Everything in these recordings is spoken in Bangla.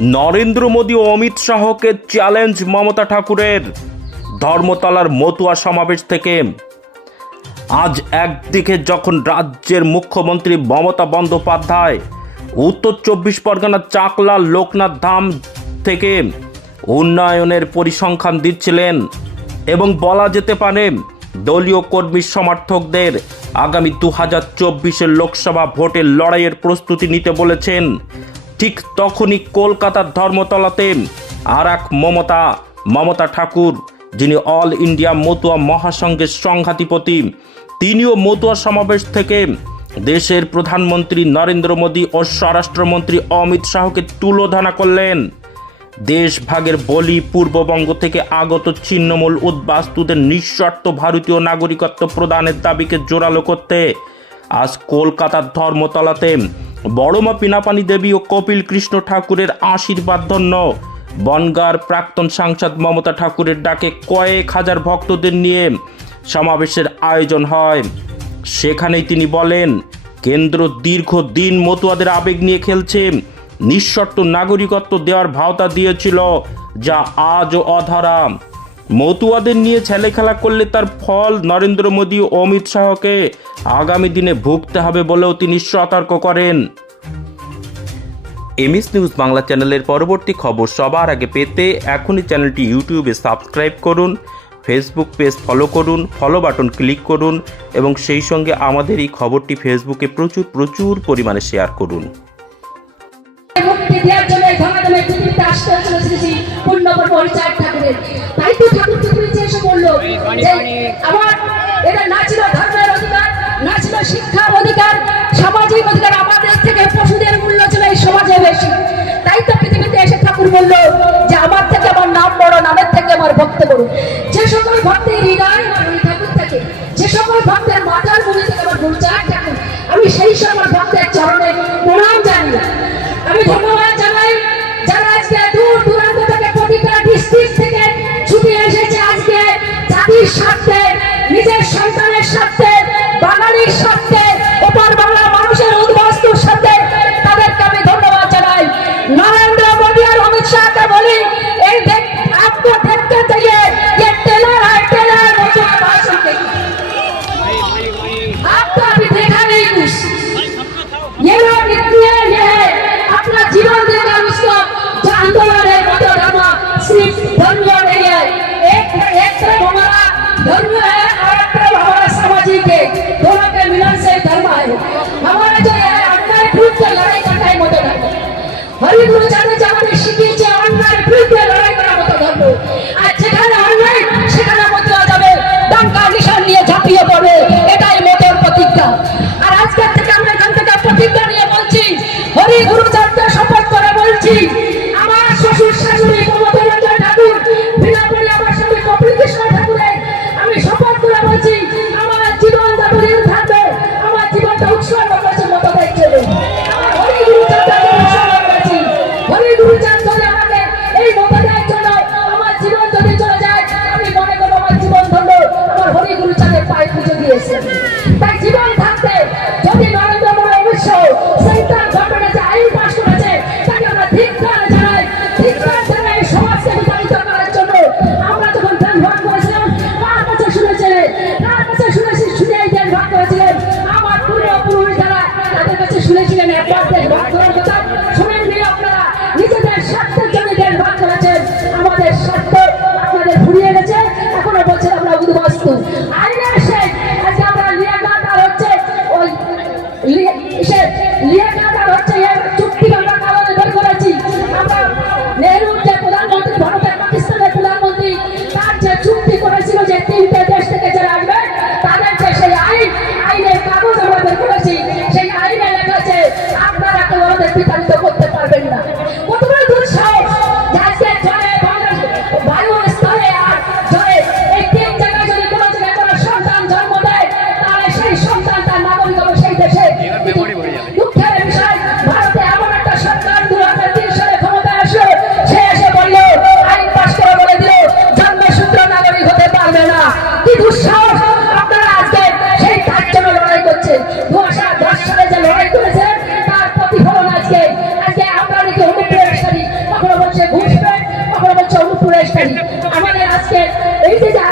নরেন্দ্র মোদী ও অমিত শাহকে চ্যালেঞ্জ মমতা ঠাকুরের। ধর্মতলার মতুয়া সমাবেশ থেকে। আজ একদিকে যখন রাজ্যের মুখ্যমন্ত্রী মমতা বন্দ্যোপাধ্যায়, উত্তর চব্বিশ পরগনার চাকলা লোকনাথ ধাম থেকে উন্নয়নের পরিসংখ্যান দিচ্ছিলেন এবং বলা যেতে পারে দলীয় কর্মী সমর্থকদের আগামী দু হাজার চব্বিশের লোকসভা ভোটের লড়াইয়ের প্রস্তুতি নিতে বলেছেন ঠিক তখনই কলকাতার ধর্মতলাতে আর এক মমতা মমতা ঠাকুর, যিনি অল ইন্ডিয়া মতুয়া মহাসংঘের সংঘাতিপতি, তিনিও মতুয়া সমাবেশ থেকে দেশের প্রধানমন্ত্রী নরেন্দ্র মোদী ও স্বরাষ্ট্রমন্ত্রী অমিত শাহকে তুলোধনা করলেন। দেশভাগের বলি পূর্ববঙ্গ থেকে আগত ছিন্নমূল উদ্বাস্তুদের নিঃশর্ত ভারতীয় নাগরিকত্ব প্রদানের দাবিকে জোরালো করতে আজ কলকাতার ধর্মতলাতে বড়মা পিনাপানি দেবী ও কপিল কৃষ্ণ ঠাকুরের আশীর্বাদ ধন্য। বনগার প্রাক্তন সাংসদ মমতা ঠাকুরের ডাকে কয়েক হাজার ভক্তদের নিয়ে সমাবেশের আয়োজন হয়। সেখানেই তিনি বলেন, কেন্দ্র দীর্ঘদিন মতুয়াদের আবেগ নিয়ে খেলছে। নিঃশর্ত নাগরিকত্ব দেওয়ার ভাওতা দিয়েছিল, যা আজও অধরা। মতুয়াদের নিয়ে ছেলে খেলা করলে তার ফল নরেন্দ্র মোদী ও অমিত শাহকে আগামী দিনে ভুগতে হবে বলেও তিনি সতর্ক করেন। এমএস নিউজ বাংলা চ্যানেলের পরবর্তী খবর সবার আগে পেতে এখনই চ্যানেলটি ইউটিউবে সাবস্ক্রাইব করুন ফেসবুক পেজ ফলো করুন ফলো বাটন ক্লিক করুন এবং সেই সঙ্গে আমাদের এই খবরটি ফেসবুকে প্রচুর প্রচুর পরিমাণে শেয়ার করুন। তাই তো ঠাকুর এসে বলল যে আমার এটা না ছিল ধর্মের না ছিল শিক্ষার অধিকার, সামাজিক অধিকার আমাদের থেকে পশুদের মূল্য ছিল এই সমাজে বেশি। তাই তো পৃথিবীতে এসে ঠাকুর বলল যে, আমার থেকে আমার নাম বড়, নামের থেকে আমার ভক্ত বড়। যে সকল ভক্তের হৃদয় আমার ঠাকুর থাকে, যে সকল ভক্তের মাথার মনে থেকে আমার গুরুচার ঠাকুর, আমি সেই আমার ভক্তের চরণে অন্যায়ের বিরুদ্ধে লড়াই শিখিয়েছে অন্যায়ের বিরুদ্ধে লড়াই করা মতো ধর্ম। আর যেখানে অন্যায়, সেখানে মতো যাবে ঝাঁপিয়ে পড়বে। এটাই মতোর প্রতিজ্ঞা। আর আজকের থেকে আমরা এখান থেকে প্রতিজ্ঞা নিয়ে বলছি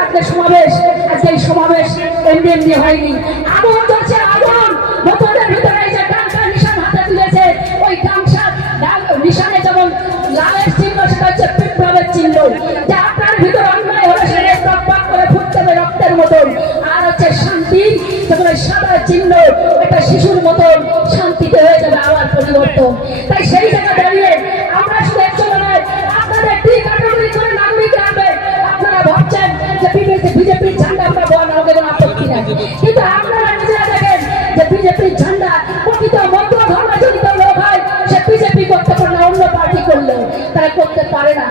আজকে সমাবেশ আজকে এই সমাবেশ এমনি দিয়ে হয়নি। আগুন চলছে আগুন! ভোটারদের ভিতরে এই যে ডাঙ্কা নিশান হাতে তুলেছে, ওই ডাঙ্কা নিশানে যেমন লালের চিহ্ন, সেটা হচ্ছে বিপ্লবের চিহ্ন। যে আপনার ভিতরে অন্যায় হলে সে রক্তপাত করে ফুটতে হবে রক্তের মতন। আর হচ্ছে শান্তি তখন সাদা চিহ্ন, একটা শিশুর মতন শান্তিতে হয়ে যাবে আবার পরিবর্তন। তাই সেই কিন্তু আপনারা যে বিজেপির ঝান্ডা প্রকৃত মন্ত্র ধর্মচরিত লোক হয় সে বিজেপি করতে অন্য পার্টি করলেও তারা করতে পারে না।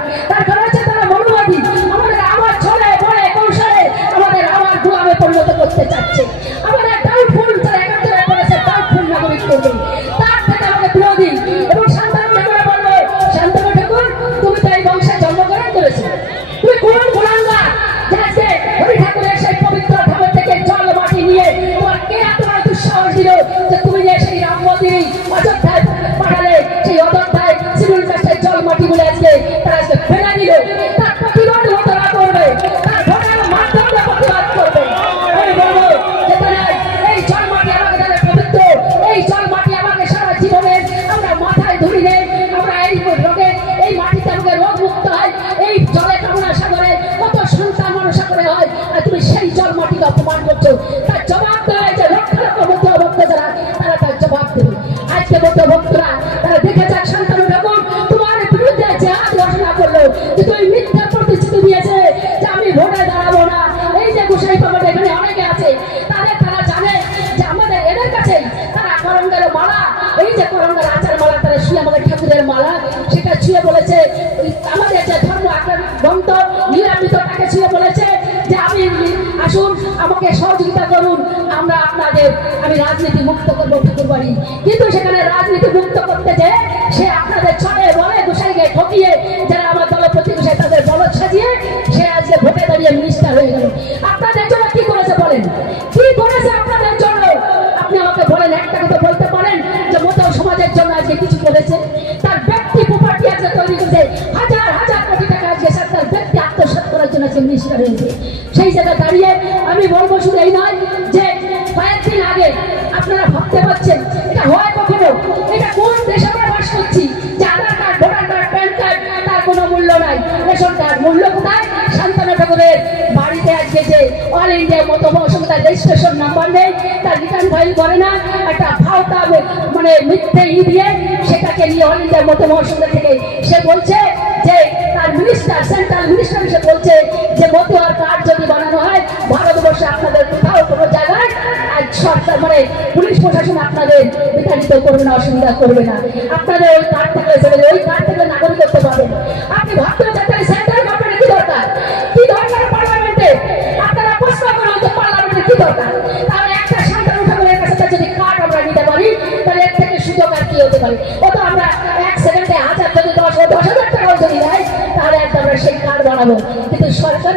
第二次 আজকে মধ্য ভক্তরা, তারা দেখে যাক সন্তান ঠাকুর তোমার বিরুদ্ধে যে হাত ঘোষণা করল, যে তুমি মিথ্যা প্রতিশ্রুতি দিয়েছে, যে আমি ভোটে দাঁড়াবো না। এই যে গোসাই পাবন এখানে অনেকে আছে, তাদের তারা জানে যে আমাদের এদের কাছে তারা করঙ্গের মালা। এই যে করঙ্গের আচার মালা, তারা শুয়ে আমাদের ঠাকুরের মালা, সেটা ছুঁয়ে বলেছে, আমাদের যে ধর্ম গ্রন্থ নিরামিত তাকে ছুঁয়ে বলেছে, যে আমি আসুন, আমাকে সহযোগিতা করুন। আমরা আপনাদের, আমি রাজনীতি মুক্ত করব ঠাকুর বাড়ি কিন্তু সেখানে রাজনীতি মুক্ত করতে যে সে আপনাদের ছড়ে বলে গোসাইকে ঠকিয়ে, যারা আমার দলের গোসাই তাদের বলদ সাজিয়ে, সে আজকে ভোটে দাঁড়িয়ে মিনিস্টার হয়ে গেল। আপনাদের হয়েছে। সেই জায়গায় দাঁড়িয়ে আমি বলব শুধু এই নয় যে কয়েকদিন আগে আপনারা ভাবতে পারছেন, এটা হয় কখনো? এটা কোন দেশে আমরা করছি? যে Aadhaar card, voter card, PAN card, তার কোনো মূল্য নাই। রেশন কার্ড বাড়িতে আজকে যে অল ইন্ডিয়া মতো মৌসুমে রেজিস্ট্রেশন নাম্বার নেই, তার রিটার্ন ফাইল করে না, একটা ফাওতা মানে মিথ্যে ই দিয়ে সেটাকে নিয়ে অল ইন্ডিয়া মতো মৌসুমে থেকে সে বলছে যে তার মিনিস্টার সেন্ট্রাল মিনিস্টার সে হচ্ছে যে মতুয়ার কার্ড যদি বানানো হয়, ভারতবর্ষে আপনাদের কোথাও কোনো জায়গায় সরকার মানে পুলিশ প্রশাসন আপনাদের বিতাড়িত করবে না, অসুবিধা করবে না। আপনাদের ওই কার্ড থেকে ওই কার্ড থাকলে নাগরিকত্ব পাবেন আপনি ভাবতে চাচ্ছেন সেন্ট্রাল গভর্নমেন্টের কি দরকার? কি দরকার পার্লামেন্টে? আপনারা প্রশ্ন করা যে পার্লামেন্টের কি দরকার? তাহলে একটা সাধারণ একটা কাছে যদি কার্ড আমরা নিতে পারি, তাহলে এর থেকে সুযোগ আর কি হতে পারে? ও তো আমরা এক সেকেন্ডে হাজার যদি দশ দশ হাজার টাকাও যদি দেয় তাহলে একটা আমরা সেই কার্ড বানাবো।